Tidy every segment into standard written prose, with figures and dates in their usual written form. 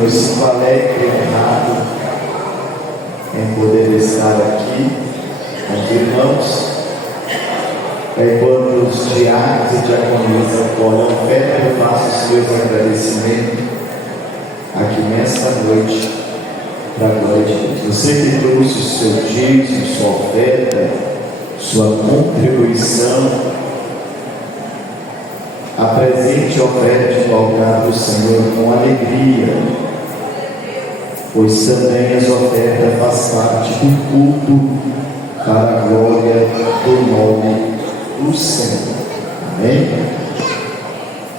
eu me sinto alegre e honrado em poder estar aqui com os irmãos, enquanto os diáconos e diaconisas colhem oferta, eu faço os meus agradecimentos aqui nesta noite, para a glória de Deus. Você que trouxe o seu dízimo, sua oferta, sua contribuição, apresente a oferta no altar do Senhor com alegria, pois também as ofertas fazem parte do culto para a glória do nome do Senhor. Amém?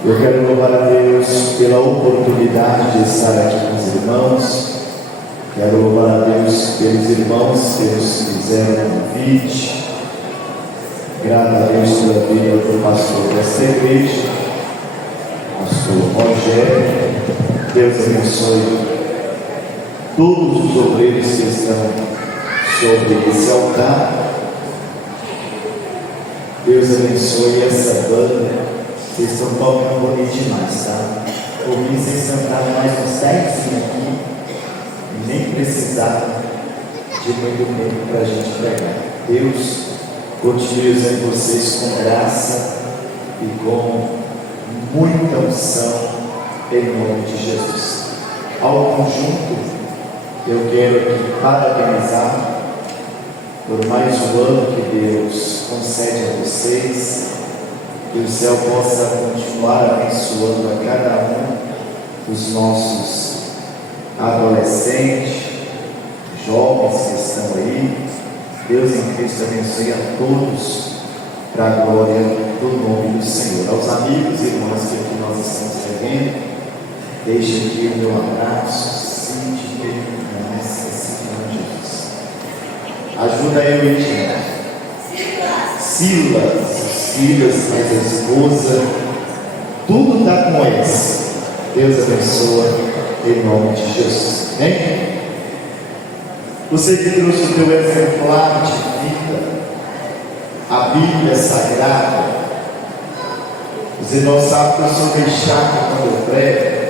Eu quero louvar a Deus pela oportunidade de estar aqui com os irmãos. Quero louvar a Deus pelos irmãos que nos fizeram um convite. Graças a Deus pela vida do pastor desta igreja, pastor Rogério. Deus abençoe todos os obreiros que estão sobre esse altar. Deus abençoe essa banda. Vocês estão tocando bonito demais, tá? Por mim, vocês cantaram mais uns 10 aqui e nem precisaram de muito tempo para a gente pregar. Deus continue usando vocês com graça e com muita unção em nome de Jesus. Ao conjunto, eu quero aqui parabenizar por mais um ano que Deus concede a vocês, que o céu possa continuar abençoando a cada um dos nossos adolescentes, jovens que estão aí. Deus em Cristo abençoe a todos para a glória do nome do Senhor. Aos amigos e irmãos que aqui nós estamos revendo, deixe aqui o meu abraço, ajuda eu e gente. Silas, os filhos, mas a esposa, tudo está com eles. Deus abençoa em nome de Jesus. Amém? Você que trouxe o teu exemplar de vida, a Bíblia Sagrada. Os irmãos sabem que eu sou bem chato quando eu prego.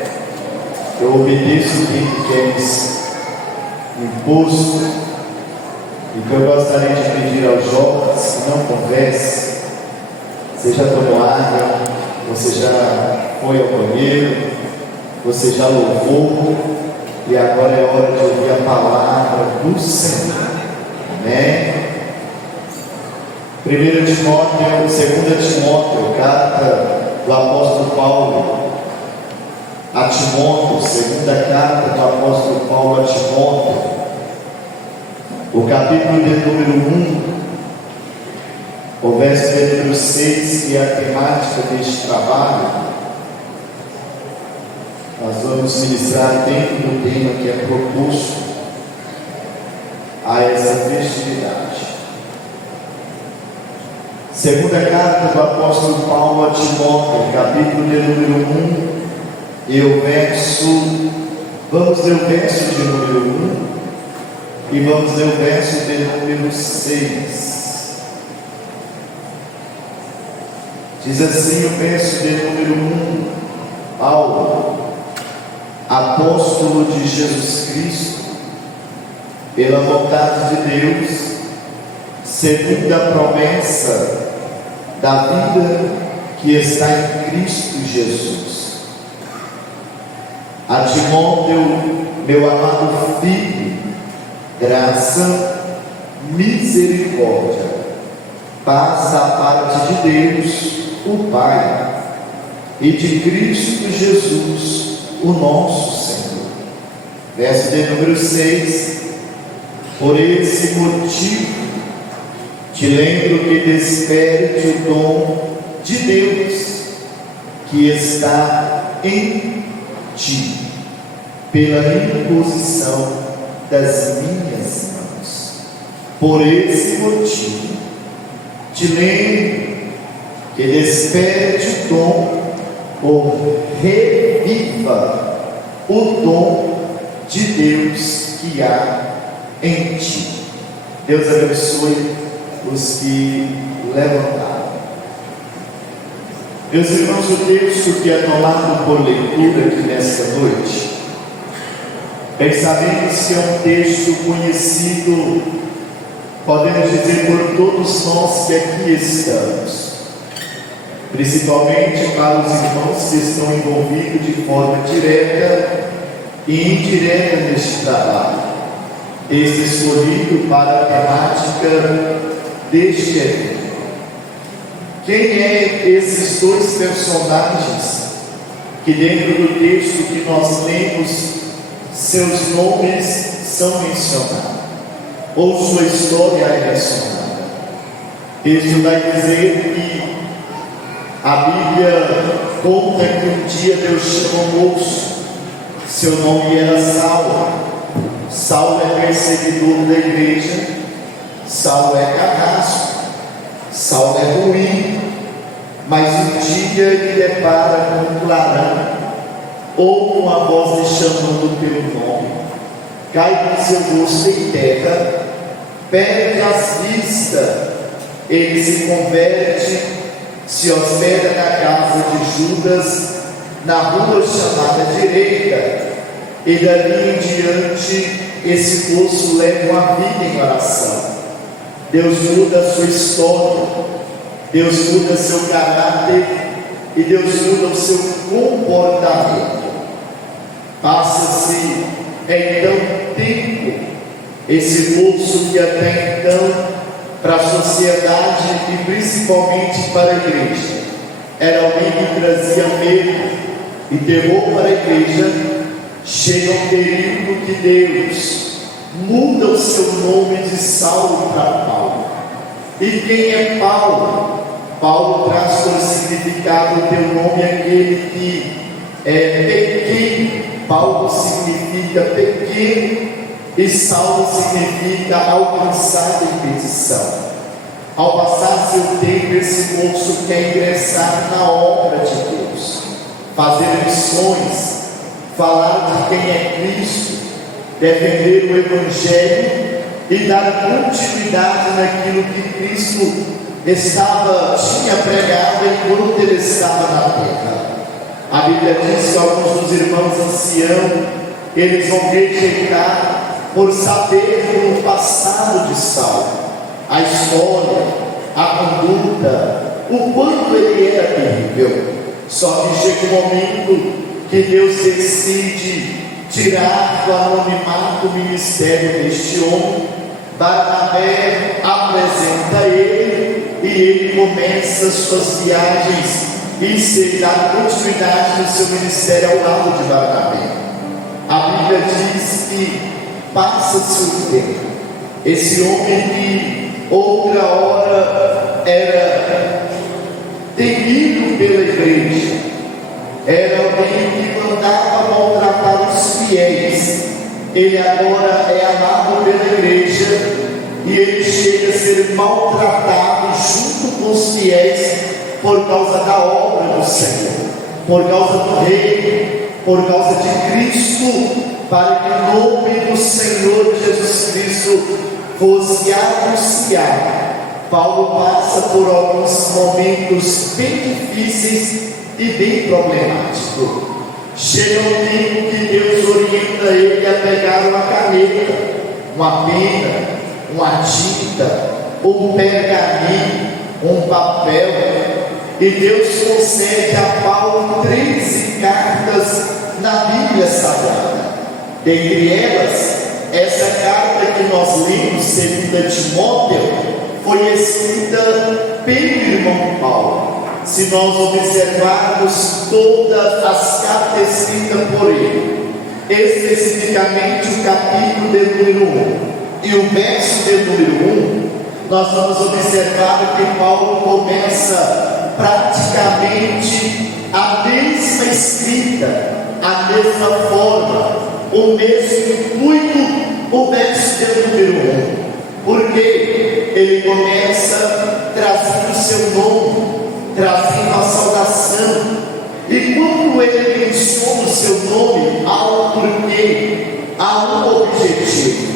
Eu obedeço o que eles imposto. E que eu gostaria de pedir aos jovens que não conversem. Você já tomou água, você já foi ao banheiro, você já louvou, e agora é hora de ouvir a palavra do Senhor. Amém? 1 Timóteo, 2 Timóteo, carta do apóstolo Paulo a Timóteo, segunda carta do apóstolo Paulo a Timóteo, o capítulo de número 1, o verso de número 6, que é a temática deste trabalho. Nós vamos ministrar dentro do tema que é proposto a essa festividade. Segunda carta do apóstolo Paulo a Timóteo, capítulo de número 1, e o verso, vamos ler o verso de número 1 e vamos ler o verso de número 6. Diz assim o verso de número 1: Paulo, apóstolo de Jesus Cristo, pela vontade de Deus, segundo a promessa da vida que está em Cristo Jesus. A Timóteo, meu amado filho, graça, misericórdia, paz da parte de Deus, o Pai, e de Cristo Jesus, o nosso Senhor. Verso de número 6: Por esse motivo, te lembro que desperte o dom de Deus que está em ti, pela imposição das minhas mãos. Por esse motivo, te lembro que desperte o dom, ou reviva o dom de Deus que há em ti. Deus abençoe os que levantaram. Meus irmãos, o texto que é tomado por leitura aqui nesta noite Bem sabemos que é um texto conhecido, podemos dizer, por todos nós que aqui estamos, principalmente para os irmãos que estão envolvidos de forma direta e indireta neste trabalho. Este escolhido para a temática deste evento. Quem é esses dois personagens que dentro do texto que nós lemos, seus nomes são mencionados, ou sua história é mencionada? O texto vai dizer que a Bíblia conta que um dia Deus chamou um moço, seu nome era Saulo. Saulo é perseguidor da igreja, Saulo é carrasco, Saulo é ruim, mas um dia ele depara com um clarão, ou uma voz lhe chamando pelo nome, cai com seu rosto em terra, perde as vistas, ele se converte, se hospeda na casa de Judas, na rua chamada Direita, e dali em diante esse moço leva uma vida em oração. Deus muda a sua história, Deus muda seu caráter e Deus muda o seu comportamento. Passa-se então tempo, esse moço que até então para a sociedade e principalmente para a igreja era alguém que trazia medo e terror para a igreja, chega um período que Deus muda o seu nome de Saulo para Paulo. E quem é Paulo? Paulo traz como significado o teu nome aquele que é pequeno. Paulo significa pequeno e Saulo significa alcançado em petição. Ao passar seu tempo, esse moço quer ingressar na obra de Deus, fazer missões, falar de quem é Cristo, defender o Evangelho e dar continuidade naquilo que Cristo tinha pregado enquanto ele estava na terra. A Bíblia diz que alguns dos irmãos anciãos, eles vão rejeitar por saber do passado de Saulo, a história, a conduta, o quanto ele era terrível. Só que chega um momento que Deus decide tirar do anonimato o ministério deste homem. Barnabé apresenta ele e ele começa suas viagens e se dá continuidade no seu ministério ao lado de Barnabé. A Bíblia diz que passa-se o tempo. Esse homem que outra hora era temido pela igreja, era alguém que mandava maltratar os fiéis, ele agora é amado pela igreja e ele chega a ser maltratado junto com os fiéis por causa da obra do Senhor, por causa do Rei, por causa de Cristo, para que o nome do Senhor Jesus Cristo fosse anunciado. Paulo passa por alguns momentos bem difíceis e bem problemáticos. Chega um tempo que Deus orienta ele a pegar uma caneta, uma pena, uma tinta, um pergaminho, um papel, e Deus concede a Paulo 13 cartas na Bíblia Sagrada. Dentre elas, essa carta que nós lemos, 2 Timóteo, foi escrita pelo irmão Paulo. Se nós observarmos todas as cartas escritas por ele, especificamente o capítulo de número 1 e o verso de número 1, nós vamos observar que Paulo começa praticamente a mesma escrita, a mesma forma, o mesmo intuito, o verso de número 1. Porque ele começa trazendo o seu nome, trazendo a saudação, e quando ele menciona o seu nome, há um porquê, há um objetivo.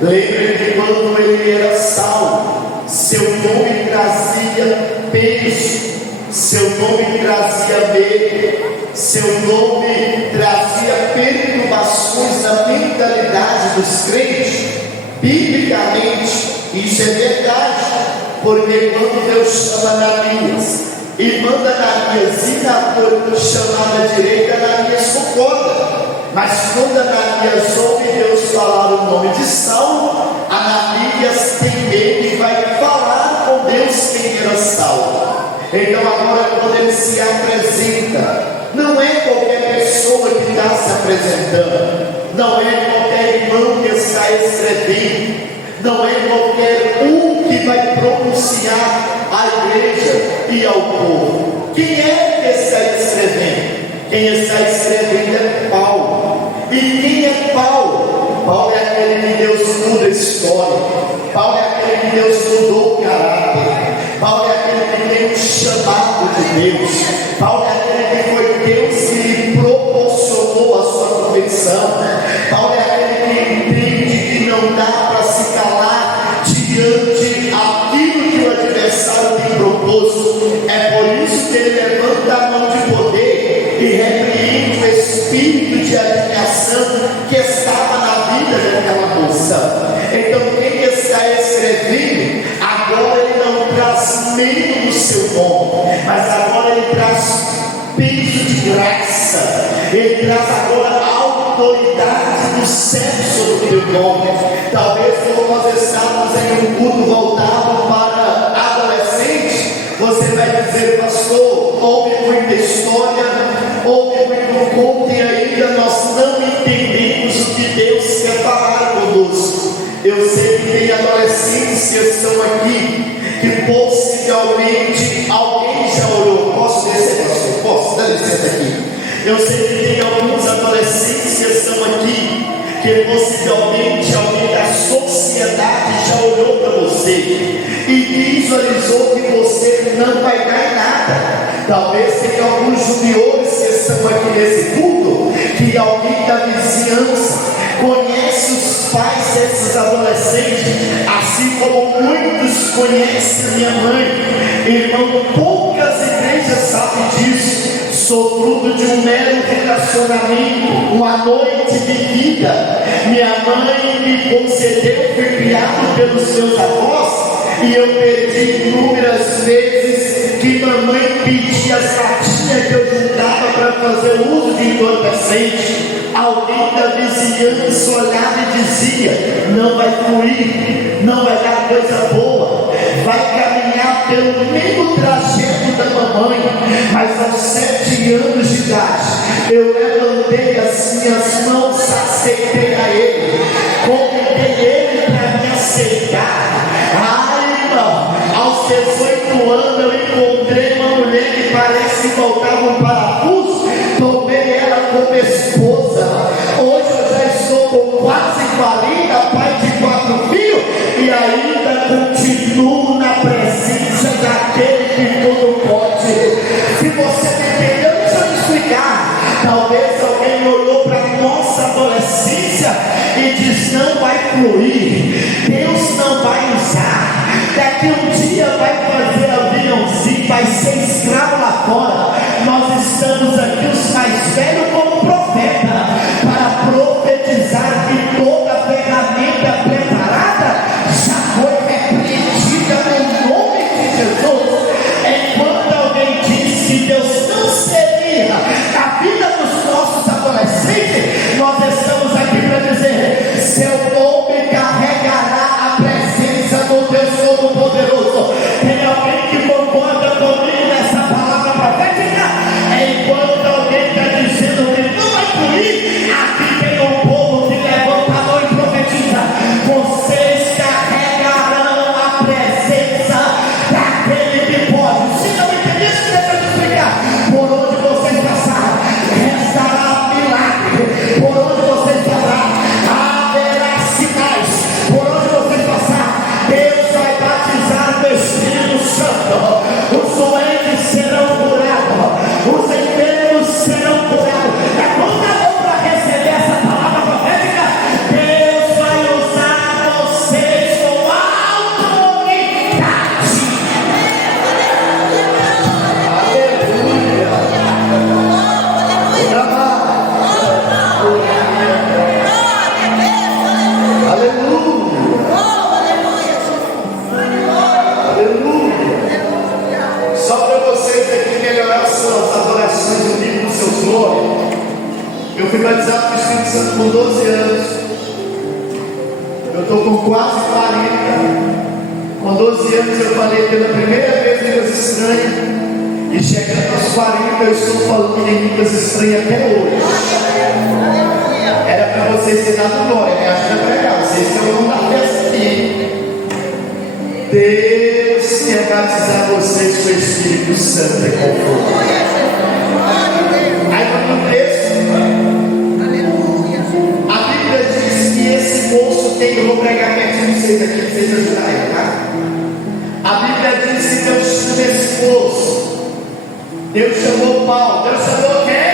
Lembre que quando ele era Saulo, seu nome trazia peso, seu nome trazia medo, seu nome trazia perturbações na mente mentalidade dos crentes, biblicamente, isso é verdade, porque quando Deus chama Ananias e manda Ananias ir chamar à direita, Ananias concorda. Mas quando Ananias ouve Deus falar o nome de Saulo, Ananias tem medo e vai falar com Deus quem era Saulo. Então agora quando ele se apresenta, não é qualquer pessoa que está se apresentando, não é qualquer irmão que está escrevendo, não é qualquer um que vai pronunciar à igreja e ao povo. Quem é que está escrevendo? Quem está escrevendo é Paulo. E quem é Paulo? Paulo é aquele que Deus muda a história. Paulo é aquele que Deus mudou o caráter. Paulo é aquele que tem um chamado de Deus. Paulo é aquele que foi Deus que lhe proporcionou a sua conversão. Paulo é aquele que entende que não dá para se calar diante aquilo que o adversário tem proposto. É por isso que ele levanta a mão de poder e repreende o espírito de adivinhação que estava na vida daquela moça. Então quem está escrevendo, agora ele não traz medo do seu nome, mas agora ele traz peso de graça, ele traz agora a autoridade do céu sobre o teu nome. Talvez quando nós estamos em um culto voltado para adolescentes, você vai dizer: pastor, houve muita história, houve muito culto e ainda nós não entendemos o que Deus quer falar conosco. Eu sei que tem adolescentes que estão aqui, que possivelmente alguém já orou. Posso descer, pastor? Posso? Dá licença aqui. Eu sei que tem alguns adolescentes que estão aqui, que possivelmente alguém da sociedade já olhou para você e visualizou que você não vai dar em nada. Talvez tenha alguns juniores que estão aqui nesse culto, que alguém da vizinhança conhece os pais desses adolescentes, assim como muitos conhecem minha mãe. Irmão, poucas igrejas sabem disso. Sou fruto de um mero relacionamento, uma noite vivida. Minha mãe me concedeu, fui criado pelos seus avós, e eu pedi inúmeras vezes que mamãe pedia as latinhas que eu juntava para fazer uso de entorpecente. Alguém da vizinhança olhava e dizia: não vai fluir, não vai dar coisa boa, vai caminhar pelo mesmo trajeto da mamãe. Mas aos 7 anos de idade, eu levantei as minhas mãos, aceitei a ele, convidei ele para me aceitar. Ai, irmão, aos 18 anos eu encontrei uma mulher que parece que faltava um parafuso, tomei ela como esposa. Hoje eu já estou com quase 40, pai de 4 filhos, e ainda continuo na presença daquele que tudo pode. Se você não entendeu, deixa eu te explicar. Talvez alguém olhou para a nossa adolescência e diz: não vai fluir, Deus não vai usar. Daqui um dia vai fazer aviãozinho, vai ser escravo lá fora. Nós estamos aqui, os mais velhos, como profeta, para profetizar que toda ferramenta preparada já foi repreendida no nome de Jesus. Enquanto alguém diz que Deus não seria a vida dos nossos adolescentes, nós estamos aqui para dizer: seu nome carregará a presença do Deus Todo-Poderoso. Tem alguém que concorda comigo nessa palavra profética? começando com 12 anos. Eu estou com quase 40. Com 12 anos eu falei pela primeira vez em línguas estranhas. E chegando aos 40 eu estou falando em línguas estranhas até hoje. Era para vocês terem dado glória, me ajuda a pregar. Vocês estão no da festa aqui. Deus quer batizar vocês com o Espírito Santo e com fogo. Aí vamos no texto. A Bíblia diz que esse moço tem, eu vou pregar pertinho de vocês aqui, para vocês ajudarem, tá? A Bíblia diz que Deus chama esse moço. Deus chamou Paulo. Deus chamou quem?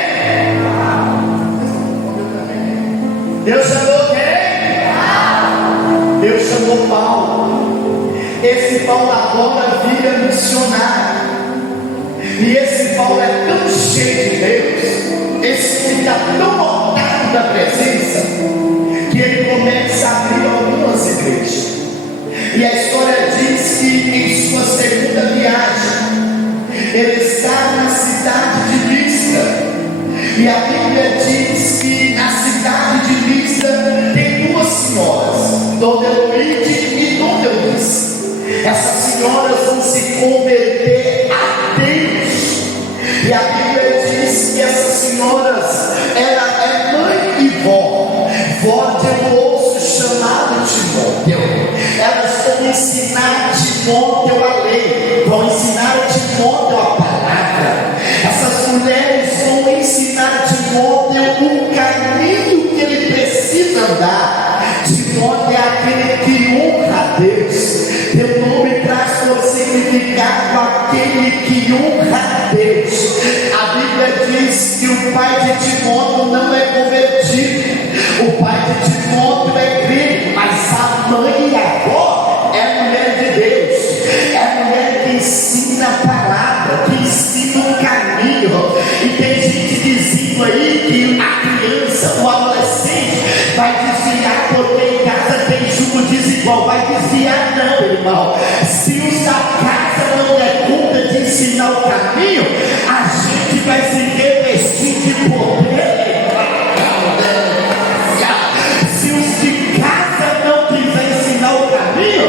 Deus chamou quem? Deus chamou Paulo. Esse Paulo agora vira missionário. E esse Paulo é tão cheio de Deus, esse filho está tão lotado da presença, que ele começa a abrir algumas igrejas. E a história diz que em sua segunda viagem, ele está na cidade de Listra. E a Bíblia diz que na cidade de Listra tem duas senhoras, Dona Eloíde e Dona Eunice. Essas senhoras vão se converter a Deus. E a Bíblia diz que essas senhoras, ela é mãe e vó. Vó de um moço chamado Timóteo. Elas vão ensinar Timóteo a lei, vão ensinar a Timóteo a palavra. Essas mulheres vão ensinar Timóteo o caminho que ele precisa andar. Timóteo é aquele que honra a Deus. Teu nome traz por significado aquele que honra a Deus. A Bíblia diz que o pai de Timóteo não é convertido. O pai de Timóteo é crente, mas a mãe e a avó é mulher de Deus. É mulher que ensina a palavra, que ensina o caminho. E tem gente dizendo aí que a criança, o adolescente, vai desviar porque em casa tem jugo desigual. Vai desviar não, irmão. Se os da casa não der conta de ensinar o caminho, a gente vai se revestir de poder. Se os de casa não quiser ensinar o caminho,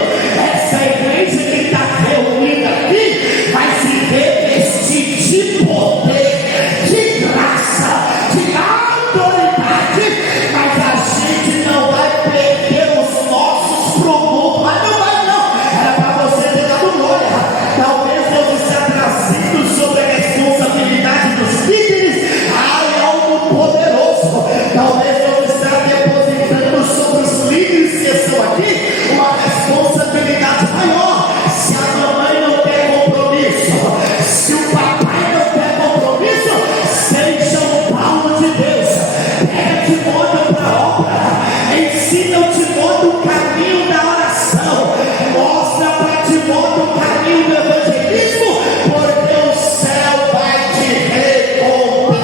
essa igreja que está reunida aqui vai se revestir de poder, de graça, de autoridade. Mas a gente não vai perder os nossos pro mundo. Mas não vai não. Era para você ter dado glória. Talvez você está trazendo sobre a responsabilidade dos líderes algo poderoso. Talvez você está depositando sobre os líderes que estão aqui uma responsabilidade maior. Se a mamãe não tem compromisso, se o papai não tem compromisso, seja o Paulo de Deus. Pega Timóteo para a obra, ensina o Timóteo o caminho da oração, mostra para Timóteo o caminho do evangelismo, porque o céu vai te recompensar.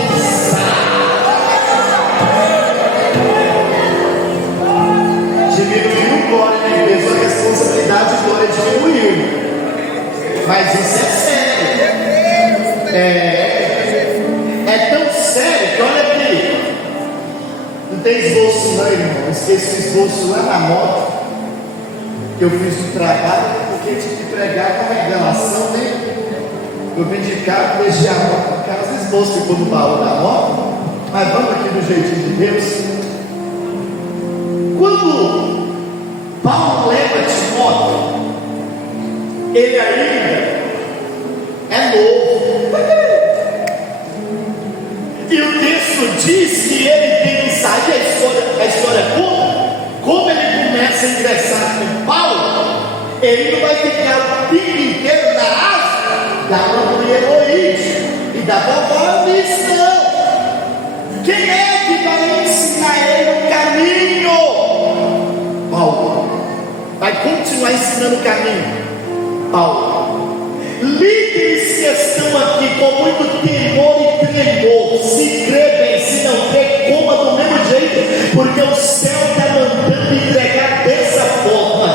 Diminuiu glória na igreja, a responsabilidade de glória diminuiu. Mas isso é sério. É tão sério que olha aqui. Não tem esboço não, irmão. Esqueci o esboço lá na moto que eu fiz do trabalho, porque tive que pregar com a revelação, né? Eu vim de carro, deixei a moto em casa, o esboço ficou no baú da moto. Mas vamos aqui do jeitinho de Deus. Quando Paulo leva Timóteo, ele ainda é novo. E o texto diz que ele tem que sair. A história como ele começa a ingressar com Paulo, ele não vai ficar o tempo inteiro na asa da mamãe Eloíde e da vovó Eunice, não. Quem é que vai ensinar ele o caminho? Paulo. Vai continuar ensinando o caminho. Paulo. Líderes que estão aqui com muito temor e tremor, se crê bem, se não crê, coma do mesmo jeito, porque o céu está mandando entregar dessa forma.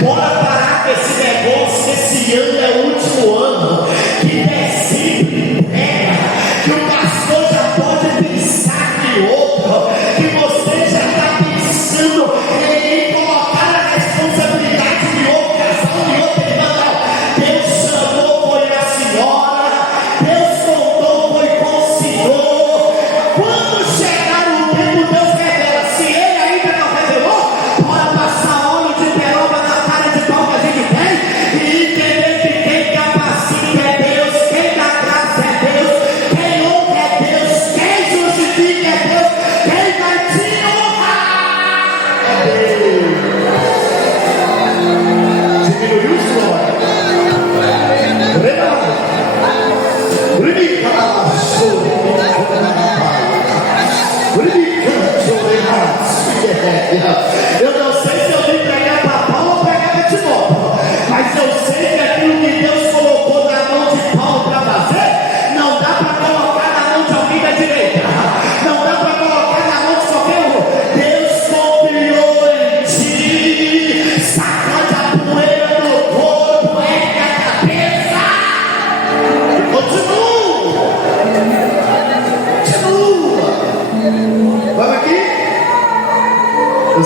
Bora parar com esse negócio, esse ano é o último ano, que é sempre entrega, que o pastor já pode pensar em outro, que você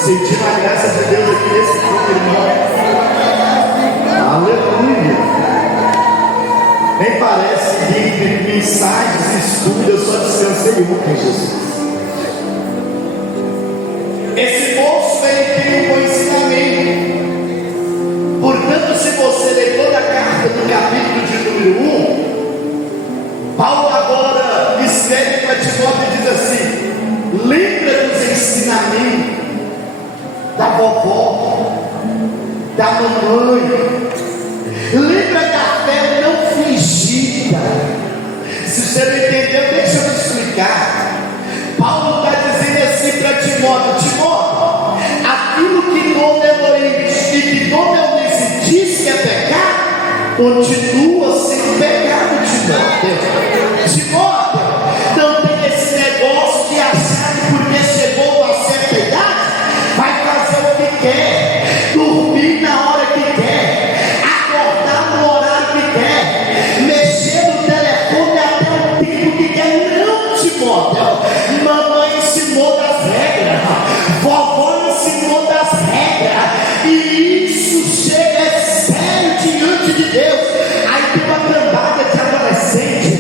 sentindo a graça de Deus aqui nesse culto, irmão. Aleluia. Nem parece que entre mensagens e estudos eu só descansei ontem, Jesus. Esse moço ele tem um bom ensinamento. Portanto, se você ler toda a carta do capítulo de número 1, Paulo agora escreve para Timóteo e diz assim: lembra dos ensinamentos da vovó, da mamãe, lembra da fé não fingida. Se você não entendeu, deixa eu te explicar. Paulo está dizendo assim para Timóteo: Timóteo, aquilo que Dona Heloísa e que Dona Eunice diz que é pecado, continua sendo pecado, Timóteo. Timóteo, não tem esse negócio de achar que porque chegou a uma certa idade vai fazer o que quer, dormir na hora que quer, acordar no horário que quer, mexer no telefone até o tempo que quer. Não, Timóteo. Mamãe ensinou das regras, vovó ensinou das regras, e isso chega sério diante de Deus. Aí tem uma cambada de adolescente,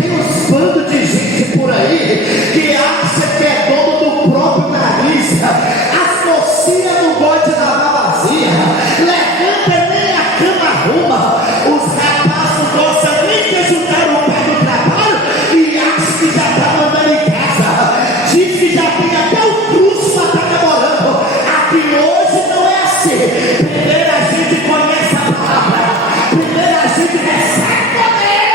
tem uns bandos de gente por aí que acha que é dono do próprio nariz. As mocinhas não gostam de lavar vazia, levanta nem a cama arruma, os rapazes não gostam nem de ajudar o pai no trabalho e acha que já está mandando em casa, diz que já tem até o cruz para estar namorando. Aqui hoje não é assim. Primeiro a gente conhece a palavra, primeiro a gente recebe poder.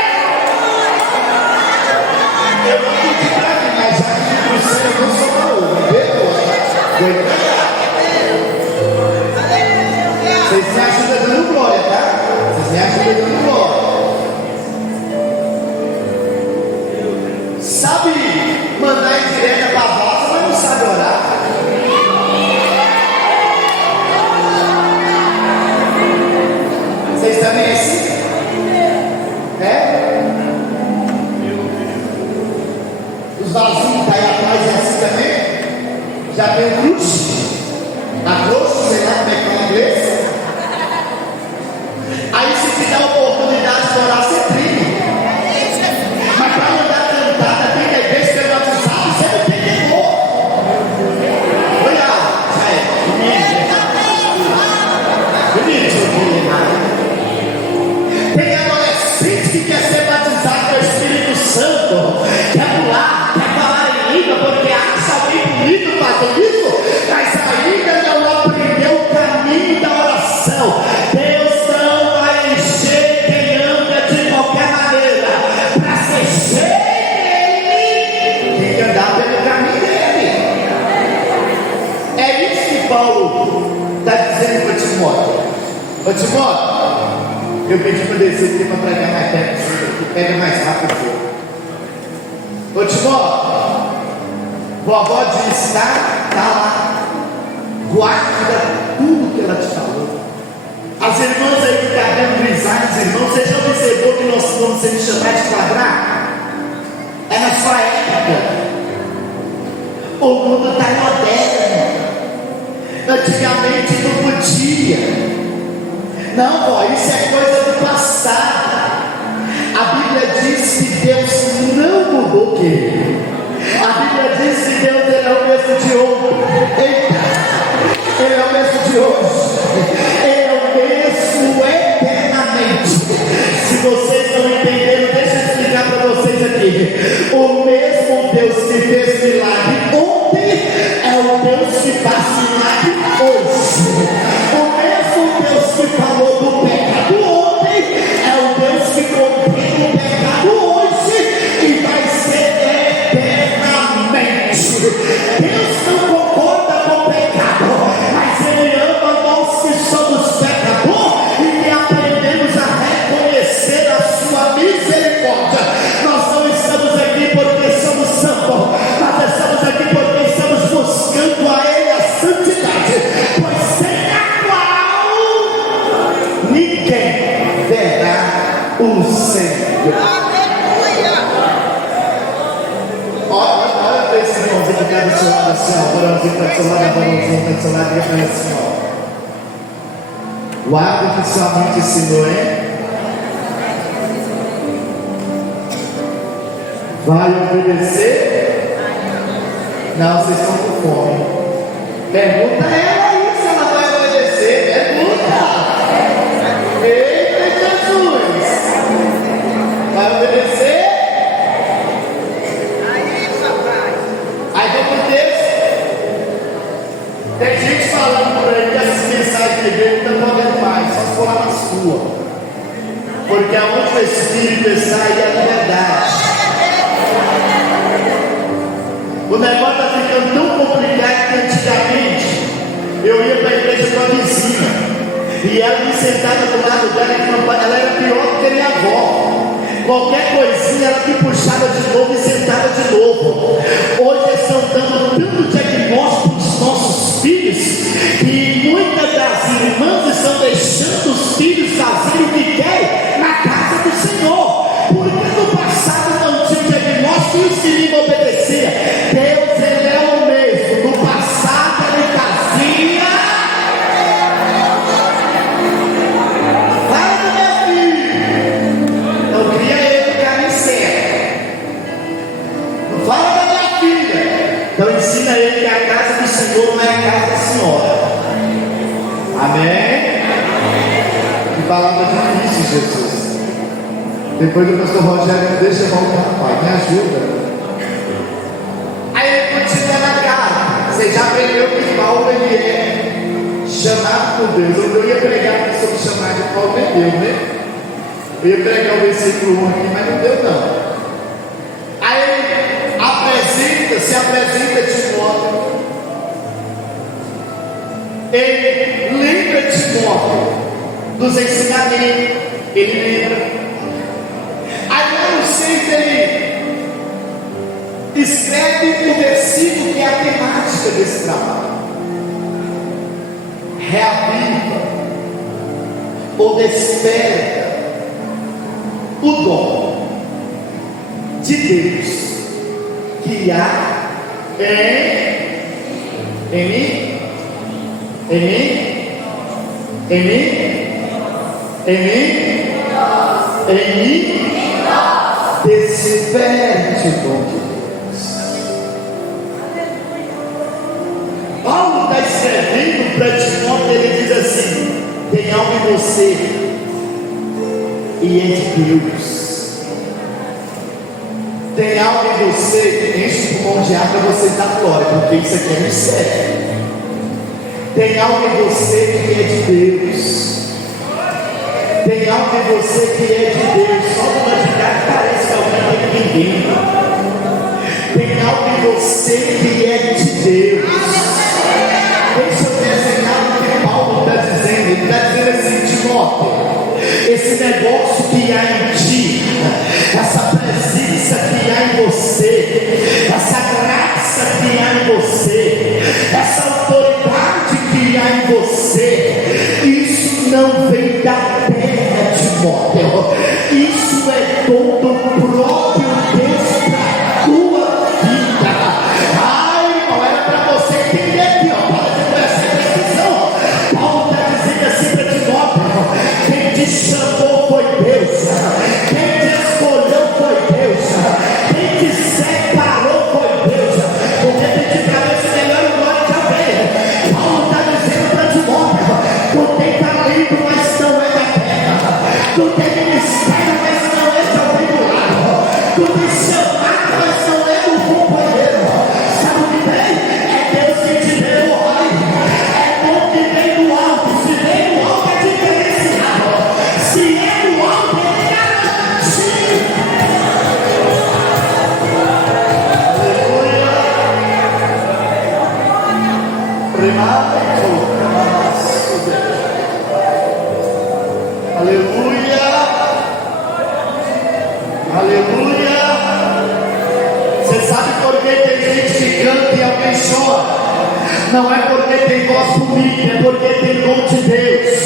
Eu não estou de grave, mas já que o céu não sou maluco, entendeu? Vocês me ajudam dando glória, tá? Vocês me ajudam dando glória. Sabe mandar indireta para a vaza, mas não sabe orar. Vocês também assim? É? Os vasinhos que tá aí atrás é assim também? Já tem o crush? A grosso, sei lá como é que é em inglês. Aí se te dá a oportunidade de orar, você trilha. Mas para mandar cantada dentro da igreja, você não sabe, você não tem temor. Olha, já é. Bonito, tem adolescente que quer ser batizado com o Espírito Santo, quer pular, quer falar em língua, porque acha alguém bonito fazendo isso, mas ainda não aprendeu o caminho da oração. Deus não vai encher quem anda de qualquer maneira, para ser cheio dele, tem que andar pelo caminho dele. É isso que Paulo está dizendo para Timóteo. Ô Timóteo, eu pedi para descer aqui para pregar mais perto, que pega mais rápido. Ô Timóteo, vovó disse, tá lá, guarda tudo que ela te falou. As irmãs aí que estão vendo grisalhos, irmãos, você já observou que nós vamos sendo chamados de quadrado? É na sua época. O mundo está moderno. Antigamente não podia. Não, vó, isso é coisa do passado. A Bíblia diz que Deus não mudou quem? A Bíblia diz que Deus ele é o mesmo de ontem. Eita, ele é o mesmo de hoje. Ele é o mesmo eternamente. Se vocês não entenderam, deixa eu explicar para vocês aqui. O mesmo Deus que fez milagre ontem é o Deus que faz milagre hoje. O mesmo Deus que falou do pecado ontem é o Deus que contém o pecado hoje e vai ser eternamente. do seu lado assim, ó. O varãozinho está do seu lado, a varãozinha está do seu lado, e fala assim, ó. Guarda o que sua mãe te ensinou, hein? Vai obedecer? Não, vocês estão com fome. Pergunta ela aí se ela vai obedecer. Pergunta. Eita Jesus! Vai obedecer? Aí vamos pro texto. Tem gente falando por aí que essas mensagens de Deus não estão podendo mais, só se for lá na sua. Porque aonde o Espírito está aí é a liberdade. O negócio está ficando tão complicado que antigamente eu ia para a igreja com a vizinha e ela me sentava do lado dela, ela era pior do que minha avó. Qualquer coisinha ela me puxava de novo e sentava de novo. Hoje eles estão dando tanto diagnóstico para os nossos filhos que muitas das irmãs estão deixando os filhos fazerem o que querem na casa do Senhor, porque no passado não tinha diagnóstico e os filhos não obedeciam. Deus, Ele é o mesmo. No passado Ele fazia. Fala do meu filho. Não cria ele no caminho certo. Não fala da minha filha. Então ensina ele que a casa do Senhor não é a casa da senhora. Amém? Que palavra difícil, Jesus. Depois o pastor Rogério me deixa voltar, pai. Me ajuda. Aí ele continua na carta. Você já aprendeu que Paulo ele é chamado por Deus. Eu ia pregar sobre chamar de Paulo, nem deu, né? Eu ia pregar o versículo 1 aqui, mas não deu não. Aí ele se apresenta Timóteo. Ele lembra Timóteo dos ensinamentos. Ele lembra. Aí lá no 6 ele escreve o versículo que é a temática desse trabalho. Reaviva ou desperta o dom de Deus que há em mim, desperte o dom de Deus. Paulo está escrevendo para Timóteo, ele diz assim: tem algo em você e é de Deus. Tem algo em você que enche o pulmão de ar para você dar glória, porque isso aqui é mistério. Tem algo em você que é de Deus. Tem algo em você que é de Deus. Só uma atividade parece que alguém está entendendo. Tem algo em você que é de Deus. Deixa eu desenhar o que Paulo está dizendo. Ele está dizendo assim: Timóteo, esse negócio que há em ti, essa presença que há em você, essa graça que há em você, essa autoridade que há em você, isso não vem da terra, Timóteo. Isso é dom do próprio Deus para a tua vida. Ai, irmão, era para você entender aqui, ó. Para essa decisão. Paulo está dizendo assim para Timóteo: quem te chamou foi Deus. Quem te escolheu foi Deus. Quem te separou foi Deus. Porque tem de cabeça melhor o glória de alguém. Paulo está dizendo para Timóteo: tu tem talento, mas não é da terra. Tu tem ministério, mas não é de alguém do lado. Tu tem chamado, mas não é o companheiro. Sabe o que tem? É Deus que te deu o raio. É bom que vem do alto. Se vem do alto é diferenciado. Se é do alto é garantido. Aleluia. Aleluia. Você sabe por que tem gente que canta e alguém chora? Não é porque tem voz bonita, é porque tem dom de Deus.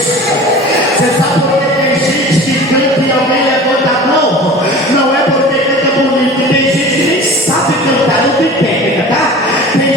Você sabe por que tem gente que canta e alguém levanta a mão? Não é porque canta bonito, tem gente que nem sabe cantar, não tem técnica, tá? Tem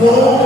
É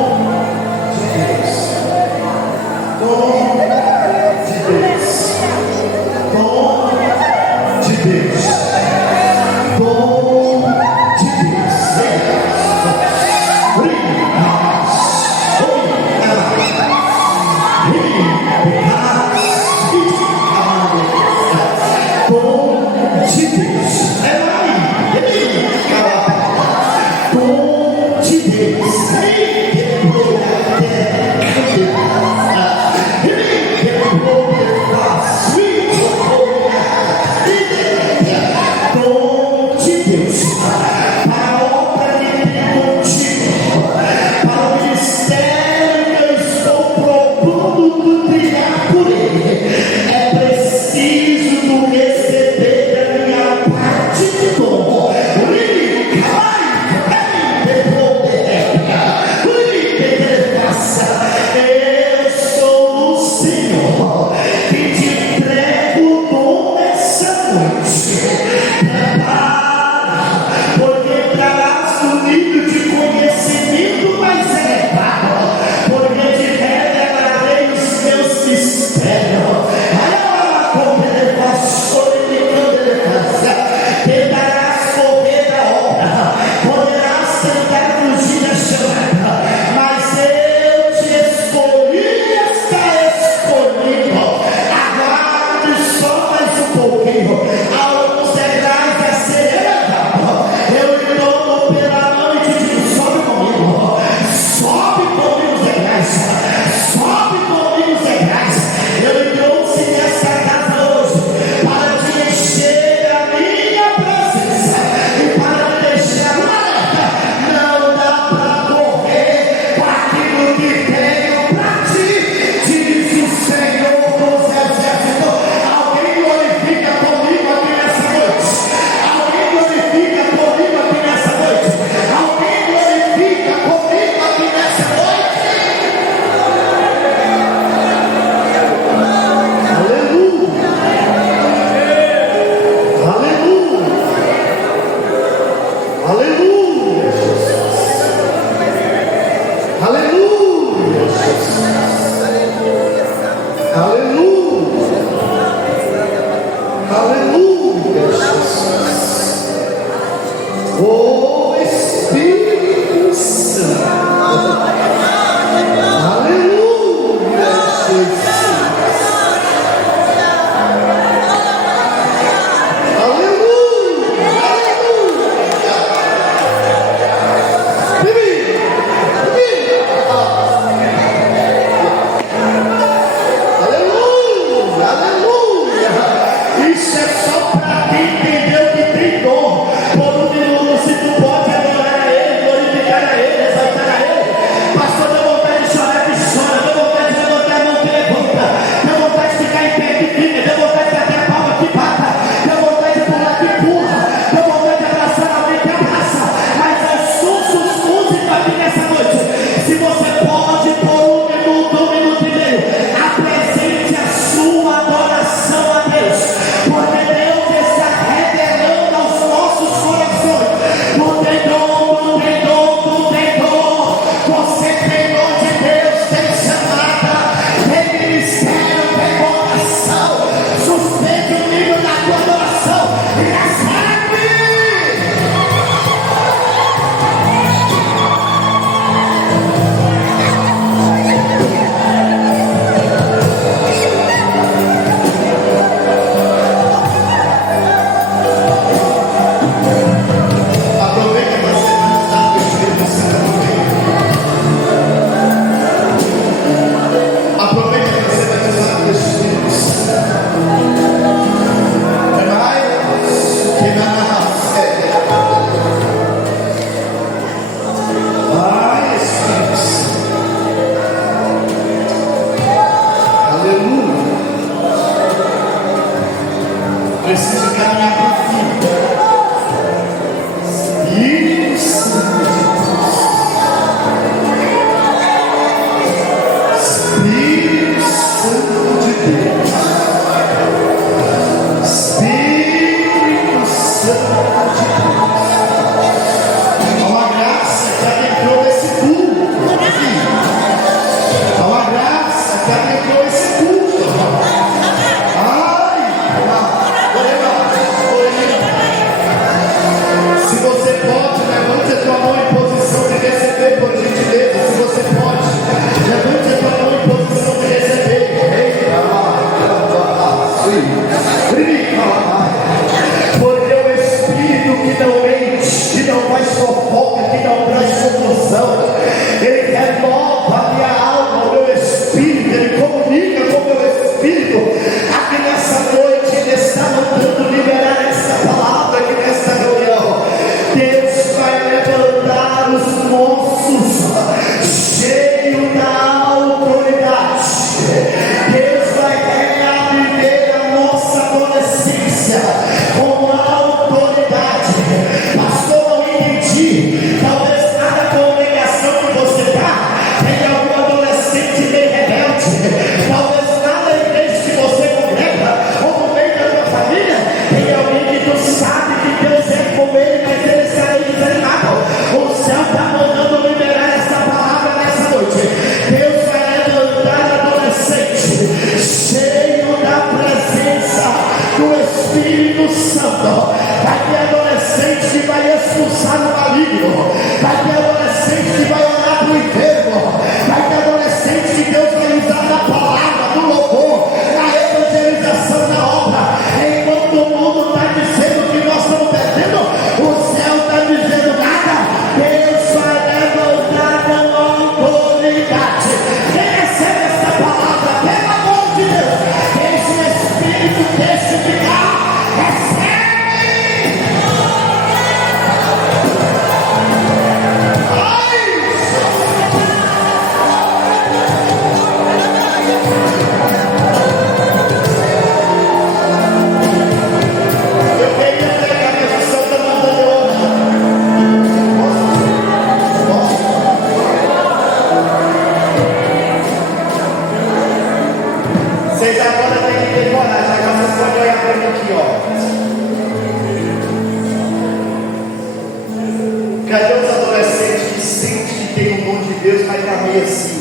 meio assim.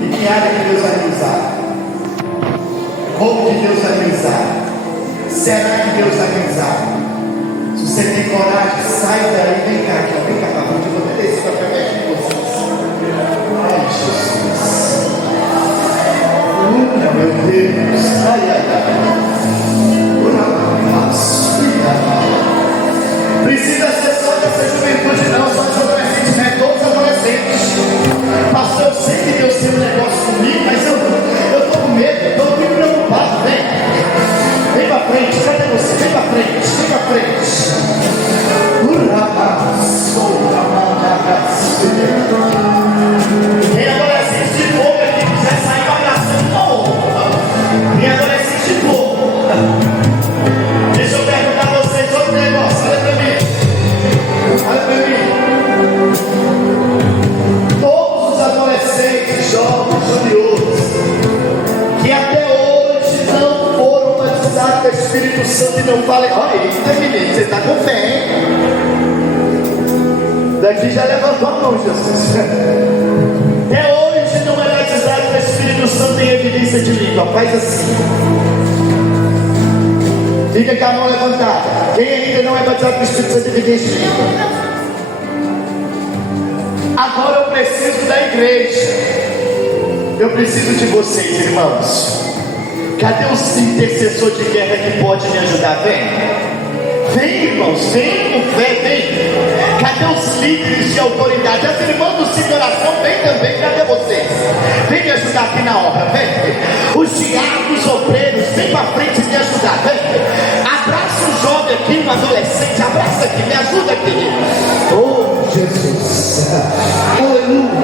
E que área que Deus vai me usar? Como que Deus vai me usar? Será que Deus vai me usar? Se você tem coragem, sai daí, vem cá, papai, eu vou ter esse papel aqui com vocês. Ai, Jesus. Meu Deus. Ai. Precisa ser só dessa juventude, não, só dos adolescentes, né? Todos adolescentes. Pastor, eu sei que Deus tem um negócio comigo, mas eu estou com medo, eu estou muito preocupado. Vem pra frente, cadê você? Vem pra frente. Tem adolescente de fogo aqui que já saiu abraçando uma outra. Tem adolescente de fogo. Deixa eu perguntar a vocês outro negócio. Olha pra mim. Todos os adolescentes, jovens, juniores, que até hoje não foram batizados do Espírito Santo e não falem, olha, menino, você está com fé, hein? Daqui já levantou a mão, Jesus. Até hoje não é batizado do Espírito Santo em evidência de língua. Faz assim. Fica com a mão levantada. Quem ainda não é batizado do Espírito Santo em evidência de língua? Agora eu preciso da igreja. Eu preciso de vocês, irmãos. Cadê os intercessores de guerra que pode me ajudar? Vem, irmãos, vem com fé, vem. Cadê os líderes de autoridade? As irmãs do Ciclo de Oração, vem também. Cadê vocês? Vem me ajudar aqui na obra, vem. Os diáconos, obreiros, vem para frente me ajudar, vem. Abraça um jovem aqui, um adolescente, abraça aqui, me ajuda aqui. Oh, Jesus. Aleluia.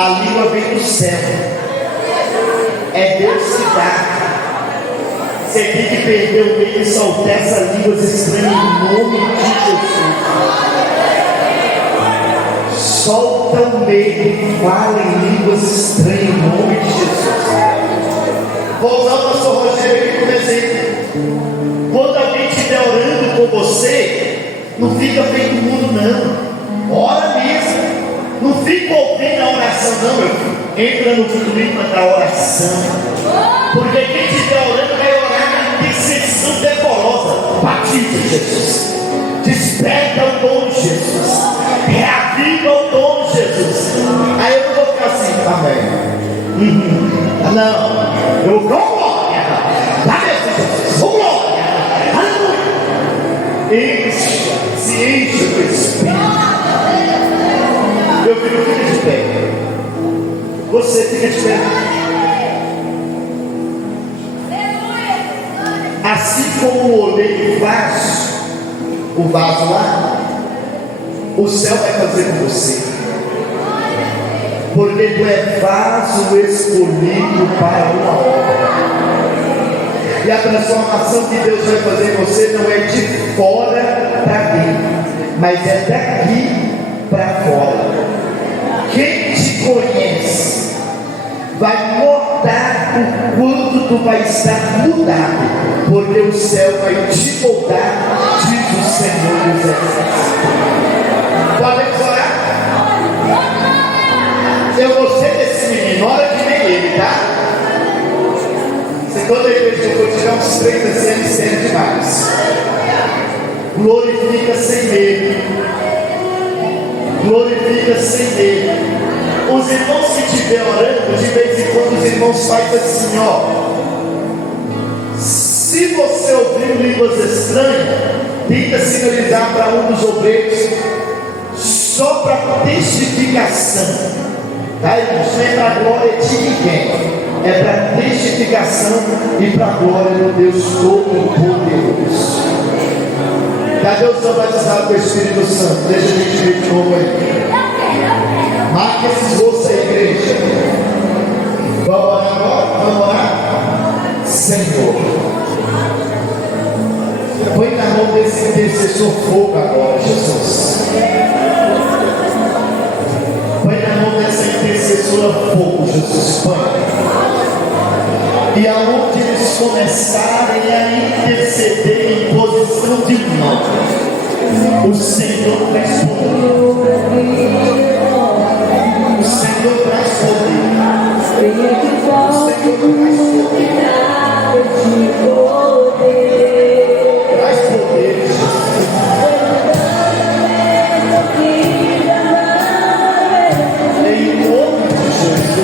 A língua vem do céu. É Deus que dá. Você tem que perder o medo e soltar essas línguas estranhas em nome de Jesus. Solta o medo, fala em línguas estranhas em nome de Jesus. Vou usar o pastor Rogério aqui como exemplo. Quando alguém estiver orando com você, não fica feito o mundo, não. Ora mesmo. Não fica ouvindo a oração, não, meu filho. Entra no clima da oração. Porque quem estiver orando vai orar na intercessão decorosa. Batiza, Jesus. Desperta o dom de Jesus. Reaviva o dom de Jesus. Aí eu não vou ficar assim, amém. Não, eu glória. Dá Jesus. Glória. Aleluia. Se enche do Espírito. Meu filho, fica de pé. Você fica de pé. Assim como o oleiro vaso, o vaso lá, o céu vai fazer com você. Porque tu é vaso escolhido para uma obra. E a transformação que Deus vai fazer em você não é de fora para dentro, mas é daqui para fora. Quem te conhece vai notar o quanto tu vai estar mudado, porque o céu vai te moldar, diz o Senhor dos Exércitos. Podemos orar? Eu gostei desse menino, olha que nem ele, tá? Se toda a igreja eu vou tirar uns 3 assim, ele serve demais. Glorifica sem medo. Glorifica sem medo. Os irmãos que estiver orando, de vez em quando os irmãos fazem assim, ó. Se você ouvir línguas estranhas, tenta sinalizar para um dos obreiros, só para testificação. Tá, irmãos? Não é para a glória de ninguém. É para testificação e para a glória do Deus Todo-Poderoso. Cadê os batizados do Espírito Santo? Deixa a gente ver de novo aí. Marque esses rostos aí, igreja. Vamos orar agora? Vamos orar? Senhor, põe na mão desse intercessor fogo agora, Jesus. Põe na mão dessa intercessora fogo, Jesus. Põe. E aonde eles começarem a interceder em posição de mão, o Senhor traz poder. O Senhor traz poder. O Senhor traz poder. Traz poder, Jesus. Em nome de Jesus.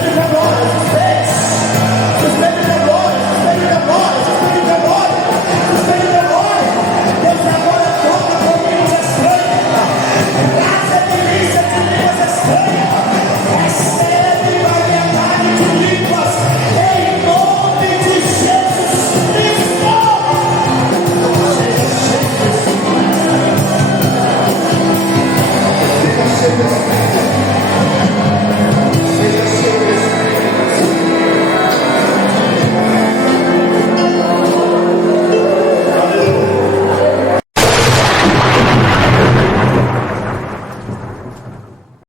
Grande